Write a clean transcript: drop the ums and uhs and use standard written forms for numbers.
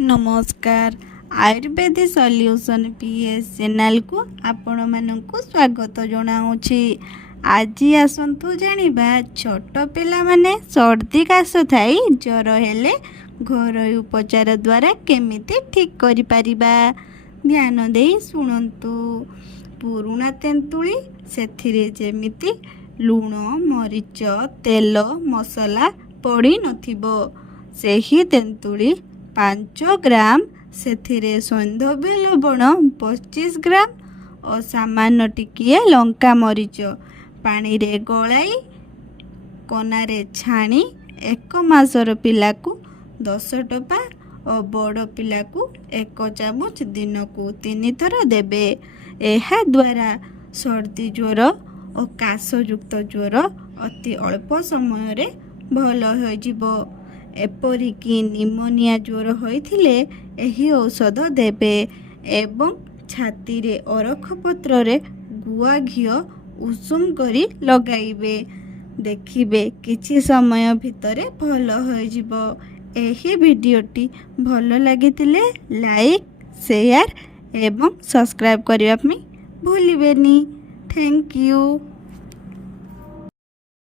नमस्कार Ayurvedic solution PS channel को आपण मानकु स्वागत जनाऊँगी। आज आसतु जानिबा छोट पिला माने सर्दी काश थाई ज्वर हेले घरोई उपचार द्वारा केमिति ठीक करि परिबा। ध्यान देई शुणन्तु। पुरुणा तेंतुली सेथिरे जेमिति लुण मरीच तेल मसला पड़ी नथिबो सेही तेंतुली 5 ग्राम सेथिरे सैंधव्य लवण 25 ग्राम और सामान्य टिकिए लंका मरीच पानी रे गलाई कनारे छाणी 1 मासर पिला को 10 टपा और बड़ पिला को 1 चामच दिन को 3 थर देबे। एहा द्वारा सर्दी ज्वर और काशयुक्त ज्वर अति अल्प समय रे भल हो जिवो। एपरिकी निमोनिया ज्वर होइथिले एही औषध देबे एवं छाती रे अरख पत्र रे गुआ घिओ उषुम करी लगाइबे। देखिबे किछि समय भितरे भल हो जिवो। एही वीडियोटी भल लागितिले लाइक शेयर एवं सब्सक्राइब करिबा में भूलिबेनी। Thank you.